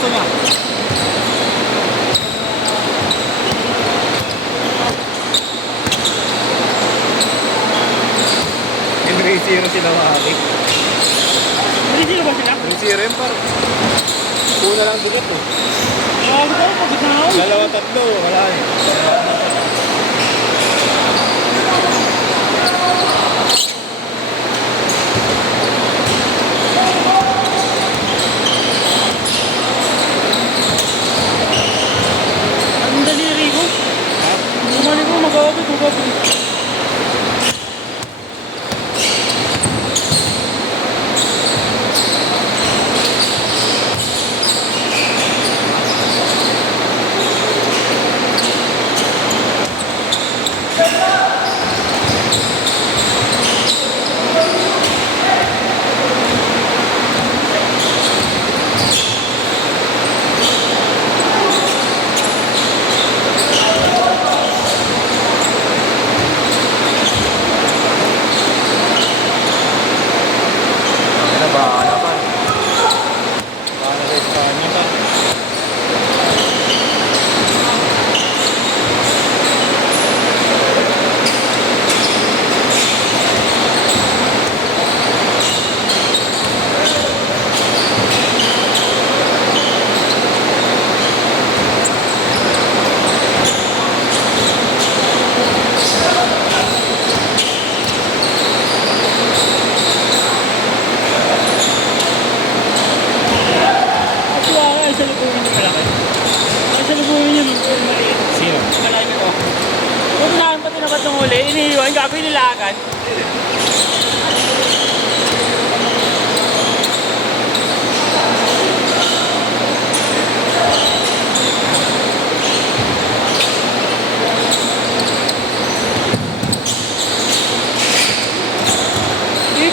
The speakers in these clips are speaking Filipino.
gusto niya. Yung 3-0 sila makakik. Hindi sila ba sila? 3-0 yun par. Una lang dikit eh. Grabe ko, pagod na ako. Dalawa, tatlo, wala eh. Ang daliri ko. Bumalik ko, mag-aabit, mag-aabit. Bahala pa. Bahala sa Espanya pa. Ay, sa lubungin yung malaki. Ay, sa lubungin yung maliit. Sino? Malaki ko. Kung naman pa tinapat ng huli, iniiwan, gagawin nila agad.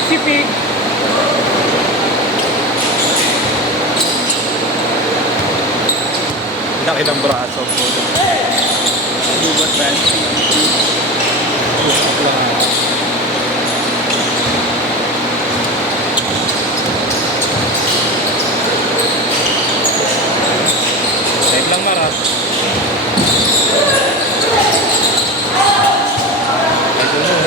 Si Pig. Laki ng braso po. Lubat ba? Side lang marat. Ito mo.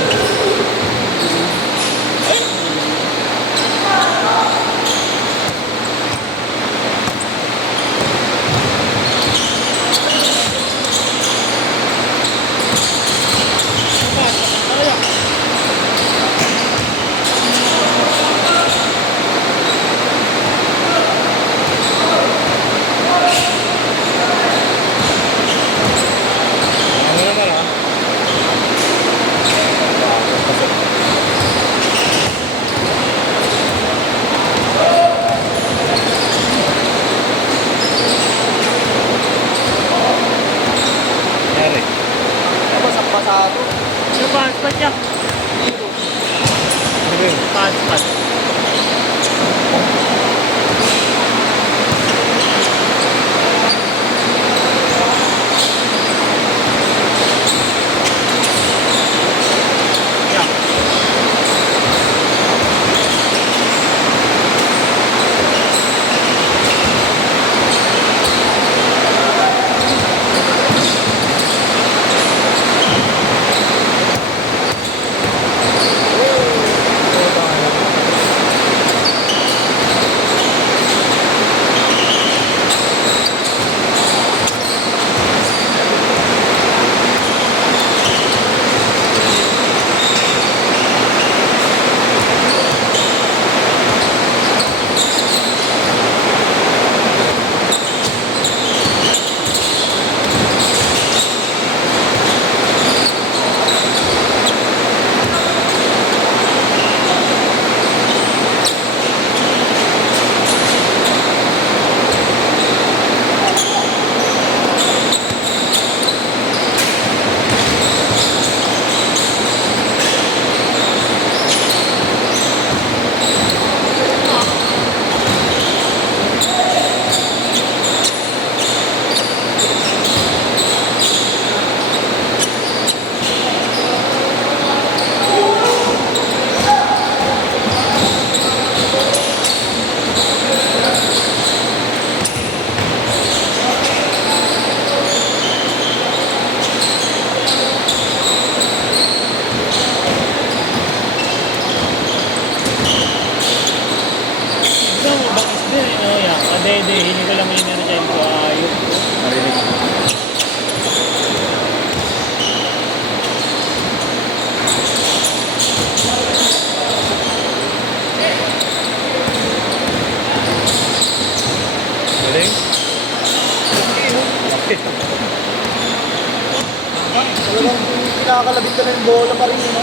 nakakalabit ka na yung bola pa rin yun.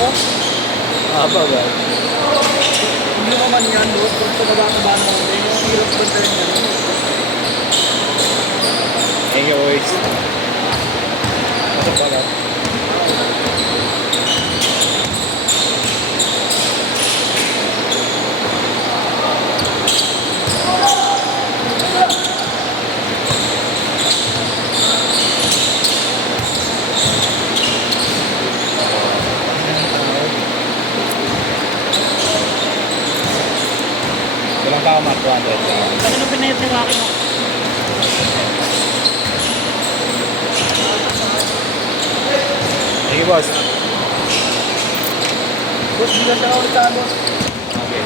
No? Haba ba? Hindi naman yan, boss. Kung tumaba-taba na ako, yung hirap ba tayo yan? Thank you always. Masok ba? Walang tao mat 200. Kasi nung pinayat ng akin, Thank you, boss. Boss, bilang na ako sa boss. Okay.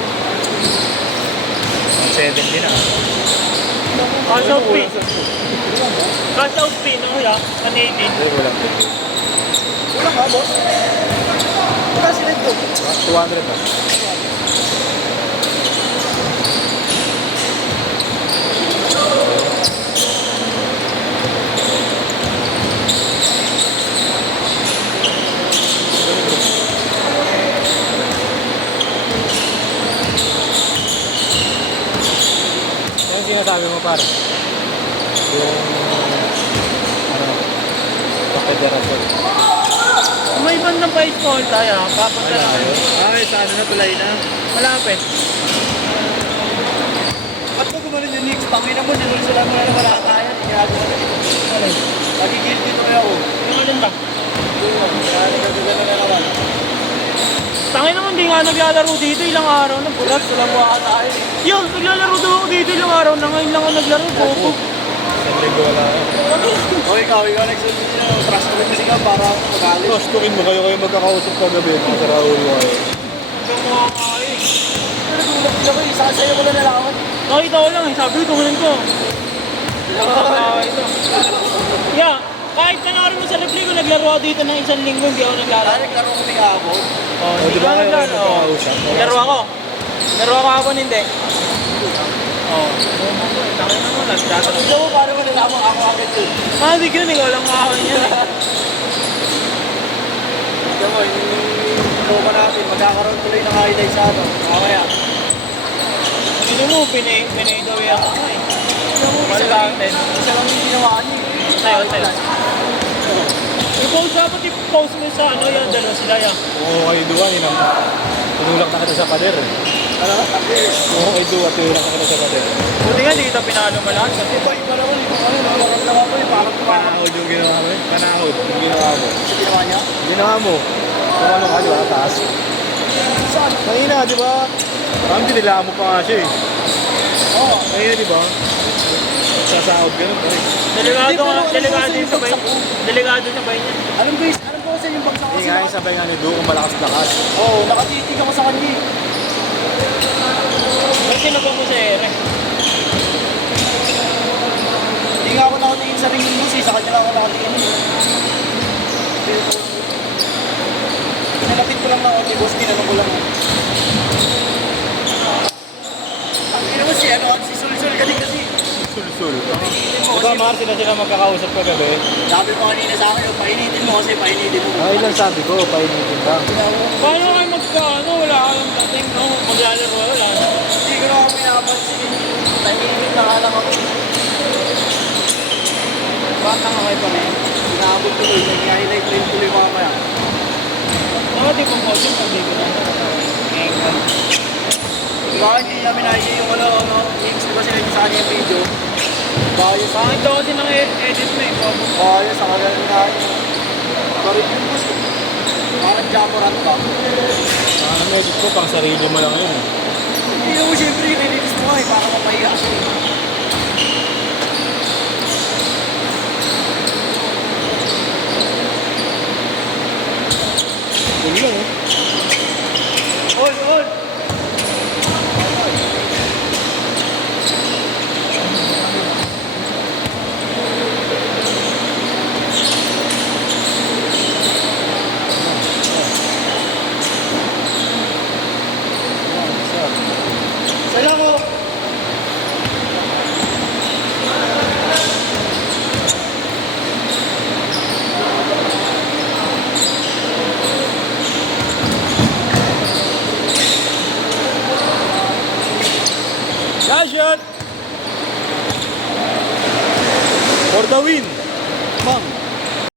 70 na. cash out fee. Cash out fee, no, ya? 180. Hindi, walang 50. Kulang ka, boss? Wala sila ito. 200 na. Yung sinasabi mo par yung ano kapederasyon May bandang pa school tayo, papunta na kayo. ay sa ano na tulay na Malapit. At kung gumanon yung Knicks, pangina mo, sinulsulan mo na naman nakakayan. Ginagawa na ito. Nagigil dito kaya ako. Yung alin ba? Kaya nagagano na naman. Tangin naman, di nga naglalaro dito ilang araw na. Bulat, sila mo tayo. Yun, naglalaro daw ako dito ilang araw na. Ngayon lang ako naglaro. Bobo. isang linggo wala O ikaw nagsasabi nyo, trust ko rin kasi ka para magalit. Gustukin mo kayo magkakausap kagabi sa Raul kayo Hanggang mga kain. Nagulat sila ko, isa sa'yo ko na nalaman. Nakita ko lang, sabi ko, kumain ko. Yeah, kahit panoorin mo sa reply ko, naglaro ako dito ng isang linggo, hindi ako naglalaro. Naglaro ko ni Abo. Oh, di hindi ba ba kayo naglaro? magkakausap? Naglaro ako. Naglaro ako hapon, hindi. Oh, tangin na mo, nagtatanong. Ito mo, paano mo nalaman ako agad yun? Ah, hindi ko, ikaw lang makakain yan. Ito mo, yung pa natin, magkakaroon tuloy ng highlight sa ano. Mamaya. Hindi mo, pinay-gawin ako eh. Ito mo, isa lang yung ginawa niya. Tayo. I-post dapat i-post mo sa ano yan, dalawa sila yan. oo kayo duwa tinulak na kita sa pader Ano? oo kayo duwa tinulak na kita sa pader Buti nga, di kita pinalo malaan kasi Iba naman, ito ano, nakaramdaman ko yung parang tumakot. panahod yung ginawa mo panahod yung ginawa mo Sa ginawa niya? ginawa mo kung ano ka di ba taas Saan? kanina di ba parang dinila mo pa nga siya eh Oo. kanina di ba sasahod ganun pa rin delikado Hindi, nga, pero delikado ano yung kasi sabay. yung bagsak Delikado sabay niya. Alam ko kasi yung bagsak hindi kasi. nga yung sabay nga ni Du kung malakas-lakas Oo, nakatitig ako sa kanya. Kasi nabang mo sa ere. Hindi nga ako nakatingin sa ring news sa kanya lang ako nakatingin. Nilapit ko lang na ako, boss, tinanong ko lang. Ang ina mo si Sul-Sul ka din kasi. sul-sul di ba Mar sila magkakausap kagabi Sabi mo kanina sa akin, painitin mo kasi painitin mo. ay lang sabi ko painitin ka Paano kayo magkaano? Wala ka lang dating, no? Maglalaro, wala. Hindi ko na ako pinapansin. Tahimik na nga lang ako. Bata nga kayo pa rin. Inaabot tuloy, nag-highlight rin tuloy mamaya. Dapat yung pang-post yung pag-ligo na. Baka hindi namin nakikita yung links, di ba sila yung sa kanya yung video? Bayos sa Bakit daw kasi nang edit mo eh, Bobo? Bayos, sa kagaling na yun. Barit yung boss. Parang jamoran ba? ang edit ko pang sarili mo lang yun Hindi naman siyempre release mo eh, para mapahiya siya eh. yun lang Ol! Sala ko! Gashat! For the win! Bang!